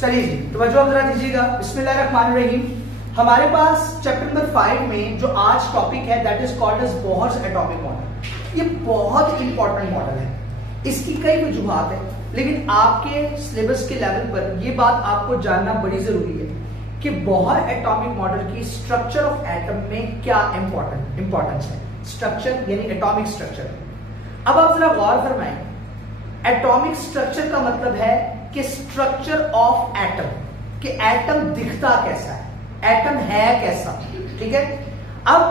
चलिए जी, तो वजह जरा दीजिएगा। बिस्मिल्लाहिर्रहमानिर्रहीम। हमारे पास चैप्टर नंबर 5 में जो आज टॉपिक है that is called as Bohr's atomic model. ये बहुत इंपॉर्टेंट मॉडल है, इसकी कई वजूहात है, लेकिन आपके सिलेबस के लेवल पर ये बात आपको जानना बड़ी जरूरी है कि बोहर एटॉमिक मॉडल की स्ट्रक्चर ऑफ एटम में क्या इंपॉर्टेंस है। स्ट्रक्चर यानी एटॉमिक स्ट्रक्चर। अब आप जरा गौर फरमाएं, एटॉमिक स्ट्रक्चर का मतलब है कि स्ट्रक्चर ऑफ एटम, कि एटम दिखता कैसा है, एटम है कैसा। ठीक है। अब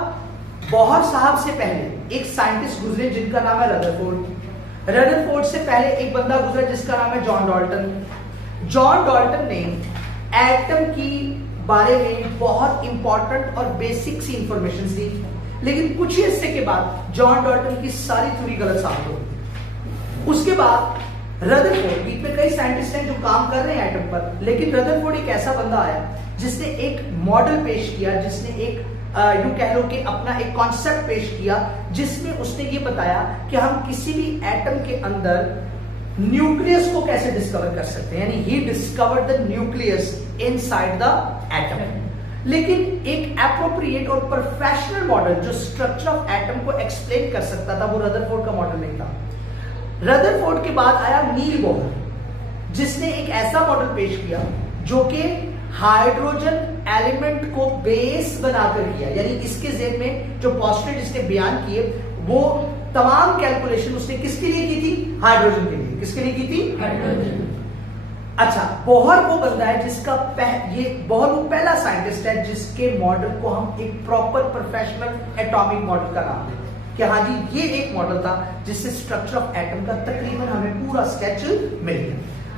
बोहर साहब से पहले एक साइंटिस्ट गुजरे जिनका नाम है रदरफोर्ड। रदरफोर्ड से पहले एक बंदा गुजरा जिसका नाम है जॉन डाल्टन। जॉन डाल्टन ने एटम की बारे में बहुत इंपॉर्टेंट और बेसिक सी इंफॉर्मेशन दी, लेकिन कुछ ही हिस्से के बाद जॉन डाल्टन की सारी थ्योरी गलत साबित हो गई। उसके बाद रदरफोर्ड, बीच में कई साइंटिस्ट हैं जो काम कर रहे हैं एटम पर, लेकिन रदरफोर्ड एक ऐसा बंदा आया जिसने एक मॉडल पेश किया, जिसने एक यूं कह लो कि अपना एक कॉन्सेप्ट पेश किया, जिसमें उसने ये बताया कि हम किसी भी एटम के अंदर न्यूक्लियस को कैसे डिस्कवर कर सकते हैं। यानी he discovered the nucleus inside the atom. लेकिन एक एप्रोप्रिएट और प्रोफेशनल मॉडल जो स्ट्रक्चर ऑफ एटम को एक्सप्लेन कर सकता था वो रदरफोर्ड का मॉडल नहीं था। रदरफोर्ड के बाद आया नील बोहर, जिसने एक ऐसा मॉडल पेश किया जो कि हाइड्रोजन एलिमेंट को बेस बनाकर किया। यानी इसके ज़ेन में जो पोस्टुलेट इसने बयान किए वो तमाम कैलकुलेशन उसने किसके लिए की थी? हाइड्रोजन के लिए। किसके लिए की थी? हाइड्रोजन। अच्छा, बोहर वो बंदा है जिसका बोहर वो पहला साइंटिस्ट है जिसके मॉडल को हम एक प्रॉपर प्रोफेशनल एटॉमिक मॉडल का नाम देते हैं कि हाँ जी ये एक मॉडल था जिससे स्ट्रक्चर ऑफ एटम का तकरीबन हमें पूरा स्केच मिल गया।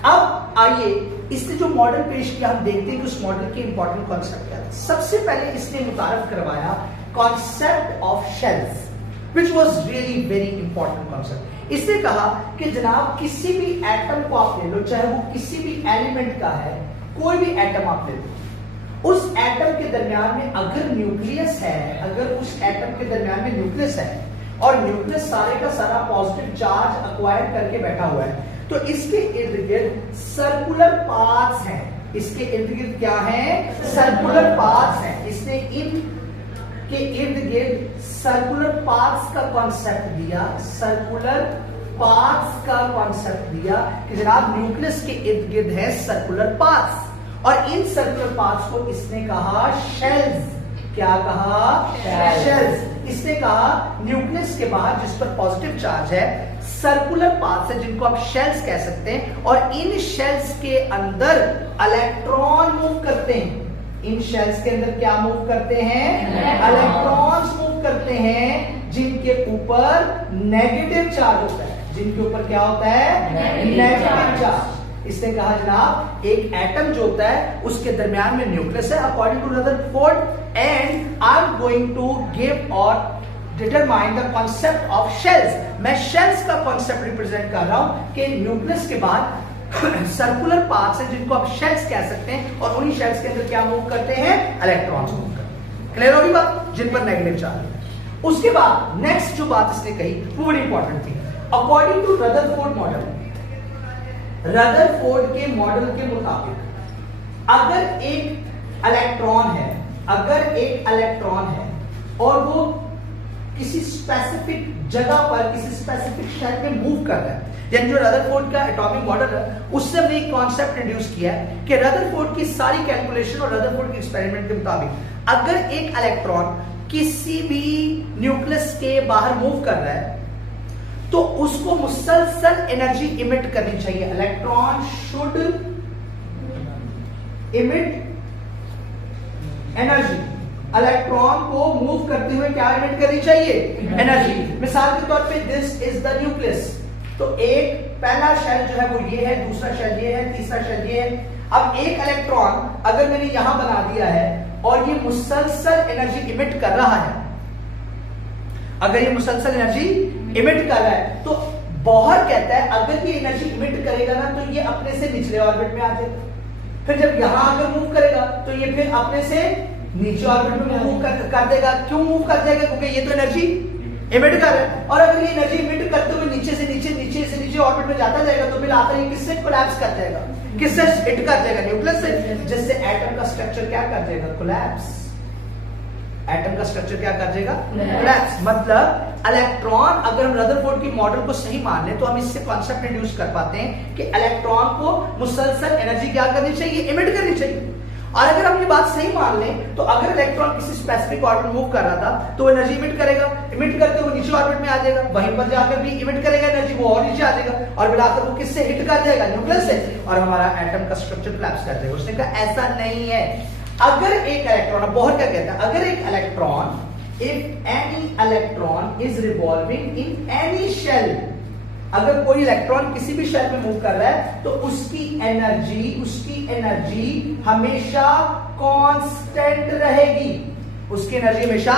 अब आइए इसने जो मॉडल पेश किया हम देखते हैं कि उस मॉडल के इंपॉर्टेंट कॉन्सेप्ट क्या था। सबसे पहले इसने मुतारफ करवाया concept of shells, which was really very important concept। इसने कहा कि जनाब किसी भी एटम को आप ले लो, चाहे वो किसी भी एलिमेंट का है, कोई भी एटम आप ले लो, उस एटम के दरमियान में अगर न्यूक्लियस है, अगर उस एटम के दरमियान में न्यूक्लियस है और न्यूक्लियस सारे का सारा पॉजिटिव चार्ज एक्वायर करके बैठा हुआ है, तो इसके इर्द गिर्द सर्कुलर पाथ्स हैं। इसके इर्द गिर्द क्या है? सर्कुलर पाथ्स हैं। इसने इन के इर्द गिर्द सर्कुलर पाथ्स का कॉन्सेप्ट दिया, सर्कुलर पाथ्स का कॉन्सेप्ट दिया कि जनाब न्यूक्लियस के इर्द गिर्द है सर्कुलर पाथ्स, और इन सर्कुलर पाथ्स को इसने कहा शेल्स। क्या कहा? शेल्स। इसने कहा न्यूक्लियस के बाहर जिस पर पॉजिटिव चार्ज है सर्कुलर पाथ्स है जिनको आप शेल्स कह सकते हैं, और इन शेल्स के अंदर इलेक्ट्रॉन मूव करते हैं। इन शेल्स के अंदर क्या मूव करते हैं? इलेक्ट्रॉन्स मूव करते हैं जिनके ऊपर नेगेटिव चार्ज होता है। जिनके ऊपर क्या होता है? Negative charge. इसने कहा जनाब एक एटम जो होता है उसके दरमियान में न्यूक्लियस है according to Rutherford, and I am going to give और determine the concept of shells. मैं शेल्स का कॉन्सेप्ट रिप्रेजेंट कर रहा हूं कि न्यूक्लियस के बाद सर्कुलर पाथ्स हैं जिनको आप शेल्स कह सकते हैं, और उन्हीं शेल्स के अंदर क्या मूव करते हैं? इलेक्ट्रॉन्स मूव करते हैं। क्लियर होगी बात? जिन पर नेगेटिव चार्ज है। उसके बाद नेक्स्ट जो बात इसने कही वो बड़ी इंपॉर्टेंट थी। According to Rutherford model, Rutherford के मॉडल के मुताबिक अगर एक इलेक्ट्रॉन है, अगर एक इलेक्ट्रॉन है और वो किसी स्पेसिफिक जगह पर किसी स्पेसिफिक शेल में मूव कर रहा है, यानी जो रदरफोर्ड का एटॉमिक मॉडल है उससे हमने एक कॉन्सेप्ट इंट्रोड्यूस किया है कि रदरफोर्ड की सारी कैलकुलेशन और रदरफोर्ड के एक्सपेरिमेंट के मुताबिक अगर एक इलेक्ट्रॉन किसी भी न्यूक्लियस के बाहर मूव कर रहा है तो उसको मुसलसल एनर्जी इमिट करनी चाहिए। Electron should emit energy. Electron को मूव करते हुए क्या इमिट करनी चाहिए? एनर्जी। मिसाल के तौर पे दिस इज द न्यूक्लियस, तो एक पहला शेल जो है वो ये है, दूसरा शेल ये है, तीसरा शेल ये है। अब एक इलेक्ट्रॉन अगर मैंने यहां बना दिया है और ये मुसलसल एनर्जी इमिट कर रहा है, अगर ये मुसलसल एनर्जी इमिट कर रहा है तो बोहर कहता है अगर ये एनर्जी इमिट करेगा ना तो ये अपने से निचले ऑर्बिट में आ जाएगा, फिर जब यहां आकर मूव करेगा तो ये फिर अपने से नीचे ऑर्बिट में मूव कर देगा। क्यों मूव कर जाएगा? क्योंकि ये तो एनर्जी इमिट कर रहा है, और अगर ये एनर्जी इमिट करते हुए नीचे से नीचे ऑर्बिट में जाता जाएगा तो फिर आकर ये किससे कोलैप्स कर जाएगा? किससे हिट कर जाएगा? न्यूक्लियस से, जिससे एटम का स्ट्रक्चर क्या कर जाएगा? कोलैप्स। एटम का स्ट्रक्चर क्या कर जाएगा? कोलैप्स। मतलब इलेक्ट्रॉन, अगर हम रदरफोर्ड की मॉडल को सही मान लें तो हम इससे कॉन्सेप्ट इंट्रोड्यूस कर पाते हैं कि इलेक्ट्रॉन को मुसलसल एनर्जी क्या करनी चाहिए? इमिट करनी चाहिए। और अगर हम ये बात सही मान लें तो अगर इलेक्ट्रॉन किसी स्पेसिफिक ऑर्बिट मूव कर रहा था तो एनर्जी इमिट करेगा, इमिट करके वो नीचे ऑर्बिट में आ जाएगा, वहीं पर जाकर भी इमिट करेगा एनर्जी, वो और नीचे आ जाएगा और मिलाकर वो किससे हिट कर जाएगा? न्यूक्लियस से, और हमारा एटम का स्ट्रक्चर कोलैप्स कर जाएगा। उसने कहा ऐसा नहीं है। अगर एक इलेक्ट्रॉन, बोहर क्या कहता है, अगर एक electron, if any electron is revolving in any shell, अगर कोई इलेक्ट्रॉन किसी भी शेल में मूव कर रहा है तो उसकी एनर्जी हमेशा कांस्टेंट रहेगी। उसकी एनर्जी हमेशा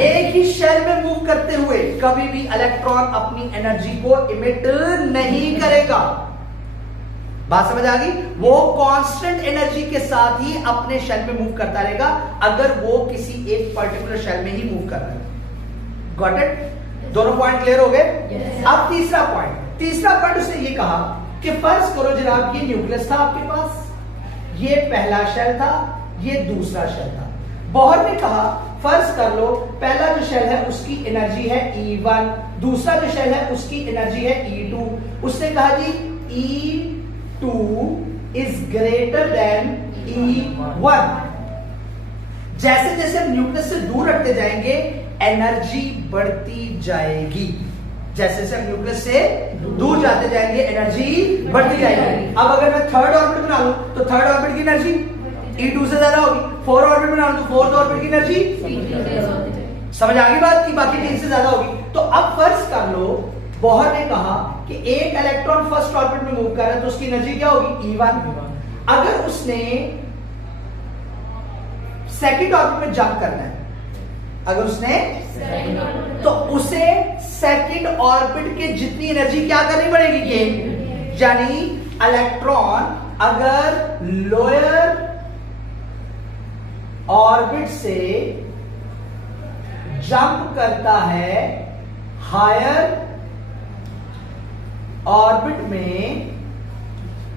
एक ही शेल में मूव करते हुए कभी भी इलेक्ट्रॉन अपनी एनर्जी को इमिट नहीं करेगा। बात समझ आ गई? वो कांस्टेंट एनर्जी के साथ ही अपने शेल में मूव करता रहेगा अगर वो किसी एक पर्टिकुलर शेल में ही मूव कर रहा है। Got it? दोनों पॉइंट क्लियर हो गए? yes. अब तीसरा पॉइंट उसने ये कहा कि फर्ज करो जनाब, ये न्यूक्लियस था आपके पास, ये पहला शेल था, ये दूसरा शेल था। बोहर ने कहा फर्ज कर लो पहला जो शेल है उसकी एनर्जी है E1, दूसरा जो शेल है उसकी एनर्जी है E2। उसने कहा जी E2 is greater than E1। जैसे जैसे हम न्यूक्लियस से दूर रखते जाएंगे एनर्जी बढ़ती जाएगी। जैसे जैसे हम न्यूक्लियस से दूर जाते जाएंगे एनर्जी बढ़ती जाएगी। अब अगर मैं थर्ड ऑर्बिट बना लूं तो थर्ड ऑर्बिट की एनर्जी E2 से ज्यादा होगी। फोर्थ ऑर्बिट बना लूं तो फोर्थ ऑर्बिट की एनर्जी, समझ आ गई बात की, बाकी 3 से ज्यादा होगी। तो अब फर्ज कर लो बोहर ने कहा कि एक इलेक्ट्रॉन फर्स्ट ऑर्बिट में मूव कर रहा है तो उसकी एनर्जी क्या होगी? E1। अगर उसने सेकंड ऑर्बिट में जंप करना है, अगर उसने तो उसे सेकंड ऑर्बिट के जितनी एनर्जी क्या करनी पड़ेगी? गेन। यानी इलेक्ट्रॉन अगर लोअर ऑर्बिट से जंप करता है हायर ऑर्बिट में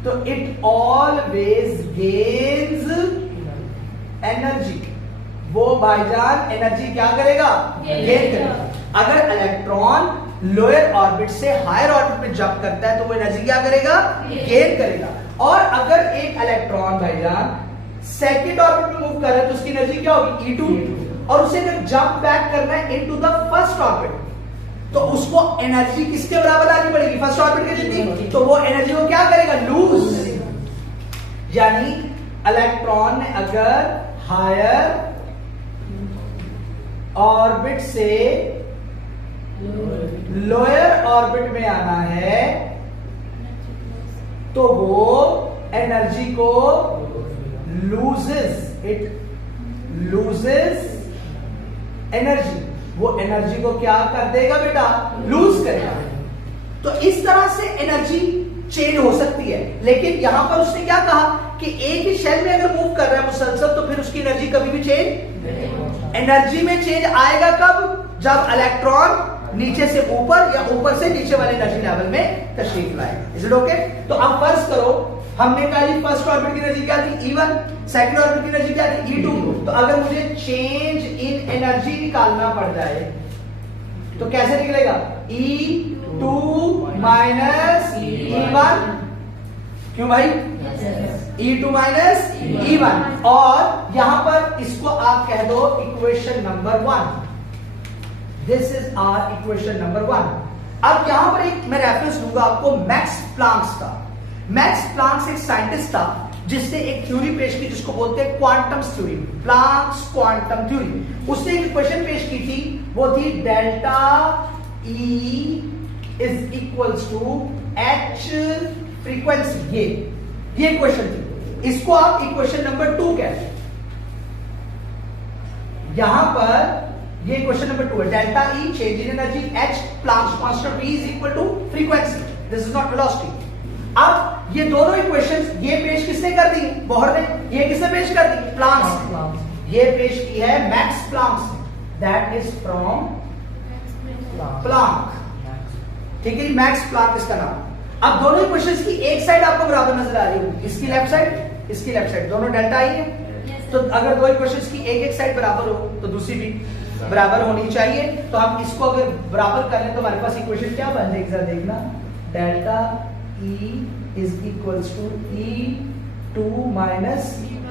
तो इट ऑलवेज गेन्स एनर्जी। वो भाईजान एनर्जी क्या करेगा? गेन करेगा। अगर इलेक्ट्रॉन लोअर ऑर्बिट से हायर ऑर्बिट में जंप करता है तो वो एनर्जी क्या करेगा? गेन करेगा। और अगर एक इलेक्ट्रॉन भाईजान सेकंड ऑर्बिट में मूव कर रहा है तो उसकी एनर्जी क्या होगी? E2। और उसे अगर जंप बैक करना है इनटू द फर्स्ट ऑर्बिट तो उसको एनर्जी किसके बराबर आनी पड़ेगी? फर्स्ट ऑर्बिट के जितनी। तो वो एनर्जी को क्या करेगा? लूज। यानी इलेक्ट्रॉन ने अगर हायर ऑर्बिट से लोअर ऑर्बिट में आना है तो वो एनर्जी को लूजेस, इट लूजेस एनर्जी। वो एनर्जी को क्या कर देगा बेटा? लूज करेगा। तो इस तरह से एनर्जी चेंज हो सकती है। लेकिन यहां पर उसने क्या कहा कि एक ही शेल में अगर मूव कर रहा है मुसलसल तो फिर उसकी एनर्जी कभी भी चेंज, एनर्जी में चेंज आएगा कब? जब इलेक्ट्रॉन नीचे से ऊपर या ऊपर से नीचे वाले एनर्जी लेवल में तशरीफ लाएगा। Is it okay? तो अब फर्ज करो हमने कहा जी फर्स्ट ऑर्बिट की एनर्जी क्या थी? E1, सेकंड ऑर्बिट की एनर्जी क्या थी? E2। तो अगर मुझे चेंज इन एनर्जी निकालना पड़ जाए तो कैसे निकलेगा? E2 minus E1। क्यों भाई? E2 minus E1। और यहां पर इसको आप कह दो equation number 1। This is our equation number 1। अब यहां पर एक मैं रेफरेंस दूंगा आपको मैक्स प्लांक्स का। मैक्स प्लांक्स एक साइंटिस्ट था जिसने एक थ्योरी पेश की जिसको बोलते हैं quantum theory, Planck's quantum theory. उसने एक इक्वेशन पेश की थी, वो थी delta E is equals to H frequency. ये इक्वेशन थी। इसको आप इक्वेशन नंबर 2 कहते हैं। यहां पर ये इक्वेशन नंबर 2 है। Delta E change in energy, H Planck's constant V is equal to frequency. This is not velocity. अब ये दोनों इक्वेशंस ये पेश किसने कर दी? बोहर ने। ये किसने पेश कर दी? प्लांक्स। ये पेश की है max Planck's. That is from Planck. ठीक है, मैक्स प्लांक इसका नाम। अब दोनों ही क्वेश्चंस की एक साइड आपको बराबर नजर आ रही होगी, इसकी लेफ्ट साइड, इसकी लेफ्ट साइड, दोनों डेल्टा आई है। तो अगर दो ही क्वेश्चंस की एक साइड बराबर हो तो दूसरी भी बराबर होनी चाहिए। तो हम इसको अगर बराबर कर लें तो हमारे पास इक्वेशन क्या बन जाएगी, जरा देखना, delta E is equals to E2 minus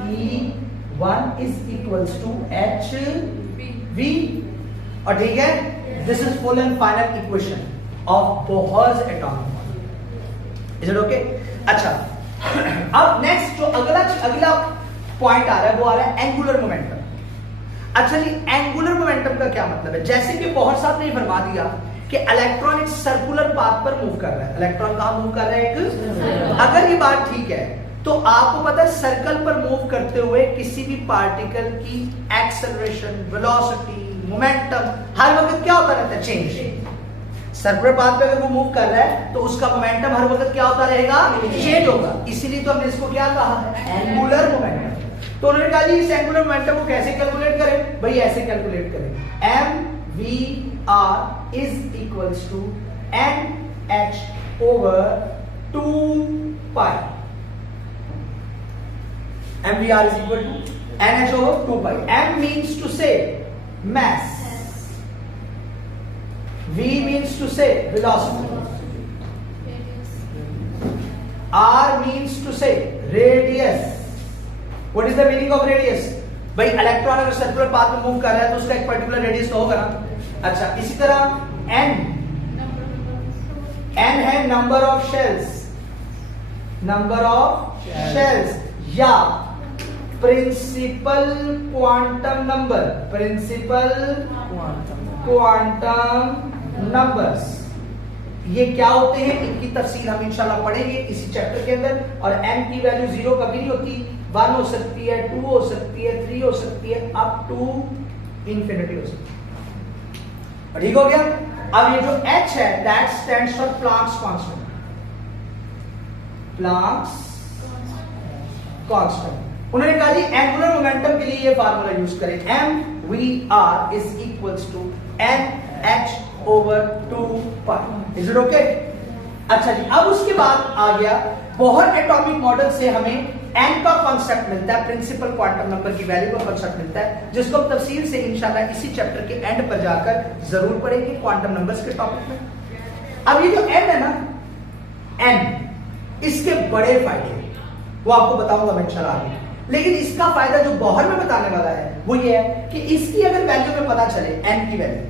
E1 is equals to HV। और ठीक है, this is full and final equation of Bohr's atomic model. Is it okay? अच्छा, अब नेक्स्ट जो अगला पॉइंट आ रहा है वो आ रहा है एंगुलर मोमेंटम। अच्छा जी, एंगुलर मोमेंटम का क्या मतलब है? जैसे कि बोहर साहब ने फरमा दिया कि इलेक्ट्रॉन एक सर्कुलर पाथ पर मूव कर रहा है। इलेक्ट्रॉन कहां मूव कर रहा है? एक, अगर ये बात ठीक है तो आपको पता है सर्कल पर मूव करते हुए किसी भी पार्टिकल की एक्सेलरेशन, वेलोसिटी, मोमेंटम हर वक्त क्या होता रहता है? चेंज। सर्कुलर पाथ पे अगर वो मूव कर रहा है तो उसका मोमेंटम हर वक्त क्या होता रहेगा? चेंज होगा। इसीलिए तो हमने इसको क्या कहा है? Angular momentum. तो उन्होंने कहा जी इस एंगुलर मोमेंटम को कैसे कैलकुलेट करें? भाई ऐसे कैलकुलेट करें, mvr is equals to nh over 2 pi. mvr is equal to nh over 2 pi. m means to say mass, v means to say velocity, r means to say radius. What is the meaning of radius? भाई electron अगर circular path में move कर रहा है तो उसका एक particular radius तो होगा ना। अच्छा, इसी तरह n है number of shells, number of shells, या principal quantum number, principal quantum numbers. ये क्या होते हैं, इनकी तफसील हम इंशाल्लाह पढ़ेंगे इसी चैप्टर के अंदर। और m की वैल्यू 0 कभी नहीं होती, 1 हो सकती है, 2 हो सकती है, 3 हो सकती है, अप टू इंफिनिटी हो सकती है। ठीक हो गया? अब ये जो h है that stands for Planck's constant, Planck's constant. उन्होंने कहा जी एंगुलर मोमेंटम के लिए ये फार्मूला यूज करें, mvr is equals to nh over 2 pi. Is it okay? अच्छा जी, अब उसके बाद आ गया बोहर एटॉमिक मॉडल से हमें n का कांसेप्ट मिलता है, प्रिंसिपल क्वांटम नंबर की वैल्यू का कांसेप्ट मिलता है, जिसको हम तफसील से इंशाल्लाह इसी चैप्टर के एंड पर जाकर जरूर पढ़ेंगे क्वांटम नंबर्स के टॉपिक में। अब ये जो n है ना, n इसके बड़े फायदे वो आपको बताऊंगा मैं इंशाल्लाह आगे। लेकिन इसका फायदा जो बोहर में बताने वाला है वो ये है कि इसकी अगर वैल्यू में पता चले n की वैल्यू,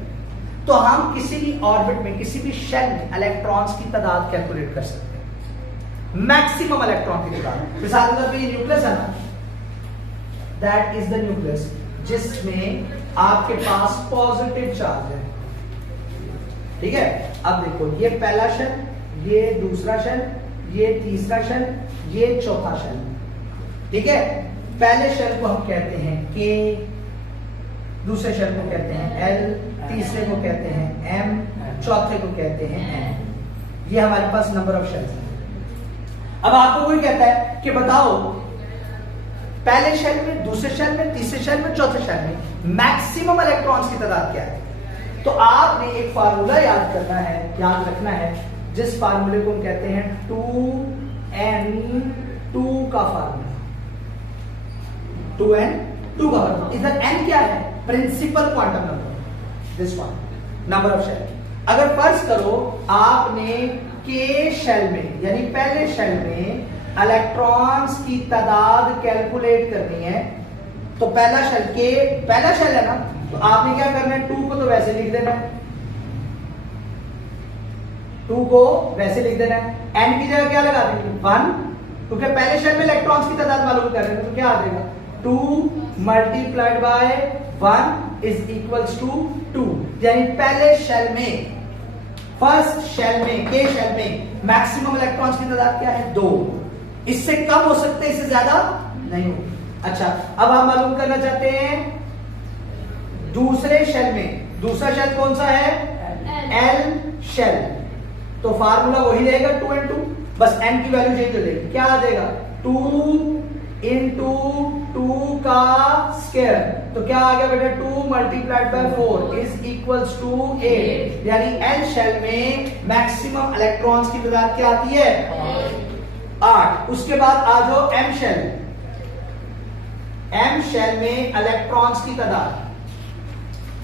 तो हम किसी भी ऑर्बिट में, किसी भी शेल में इलेक्ट्रॉन्स की तादाद कैलकुलेट कर सकते हैं, मैक्सिमम इलेक्ट्रॉन की तादाद। मिसाल के तौर पे ये न्यूक्लियस है ना, दैट इज द न्यूक्लियस जिसमें आपके पास पॉजिटिव चार्ज है। ठीक है, अब देखो ये पहला शेल, ये दूसरा शेल, ये तीसरा शेल, ये चौथा शेल। ठीक है, पहले शेल को हम कहते हैं K, दूसरे शेल को कहते हैं L, तीसरे को कहते हैं M, चौथे को कहते हैं N। ये हमारे पास नंबर ऑफ शेल्स हैं। अब आपको कोई कहता है कि बताओ पहले शेल में, दूसरे शेल में, तीसरे शेल में, चौथे शेल में मैक्सिमम इलेक्ट्रॉन्स की तादाद क्या है? तो आपने एक फार्मूला याद करना है, याद रखना है, जिस फार्मूले को हम कहते हैं 2n2 का फार्मूला। 2n2 का फार्मूला। इधर n क्या है? Principal quantum number, this one, number of shell. अगर फर्ज करो आपने के शेल में, यानी पहले शेल में इलेक्ट्रॉन्स की तादाद कैलकुलेट करनी है, तो पहला शेल के, पहला शेल है ना, तो आपने क्या करना है, 2 को तो वैसे लिख देना है, 2 को वैसे लिख देना है, n की जगह क्या लगा देंगे 1, क्योंकि पहले शेल में इलेक्ट्रॉन्स की तादाद मालूम कर रहे हैं, तो क्या आ जाएगा 2 multiplied by 1 is equals to 2। यानी पहले शेल में, फर्स्ट शेल में, के शेल में मैक्सिमम इलेक्ट्रॉन्स की तादाद क्या है 2। इससे कम हो सकते, इससे ज्यादा नहीं हो। अच्छा, अब हम मालूम करना चाहते हैं दूसरे शेल में, दूसरा शेल कौन सा है? L shell. तो फार्मूला वही रहेगा 2n2, बस n की वैल्यू चेंज हो जाएगी। क्या आ जाएगा 2 इंटू 2 का स्क्वायर, तो क्या आ गया बेटा 2 multiplied by 4 is equals to 8। यानी एन शेल में मैक्सिमम इलेक्ट्रॉन्स की तादाद क्या आती है 8। उसके बाद आ जाओ एम शेल। एम शेल में इलेक्ट्रॉन्स की तादाद,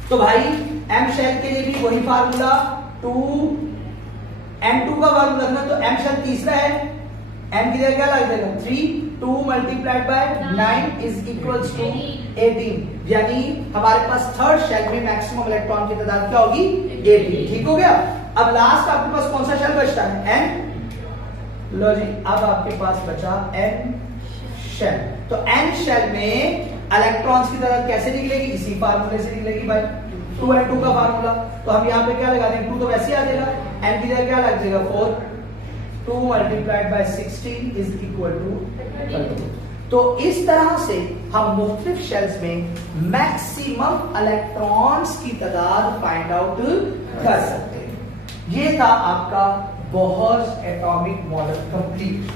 तो भाई एम शेल के लिए भी वही फार्मूला 2 M2 का फार्मूला रखना, तो एम शेल तीसरा है, m की जगह क्या लग जाएगा 3, 2 multiplied by 9 is equals to 18। यानी हमारे पास थर्ड शेल में मैक्सिमम इलेक्ट्रॉन की तादाद क्या होगी 18। ठीक हो गया। अब लास्ट आपके पास कौन सा शेल बचता है n। लो जी, अब आपके पास बचा n शेल। तो n शेल में इलेक्ट्रॉन्स की तादाद कैसे निकलेगी, इसी फार्मूले से निकलेगी भाई, 2n2 का फार्मूला। तो हम यहाँ पे क्या लगा देंगे 2 तो वैसे ही आ जाएगा, n की जगह क्या लग जाएगा 4, 2 multiplied by 16 is equal to 32। तो इस तरह से हम मुख्तलिफ शेल्स में मैक्सिमम इलेक्ट्रॉन्स की तादाद फाइंड आउट कर सकते हैं। ये था आपका बोहर्स एटॉमिक मॉडल कंप्लीट।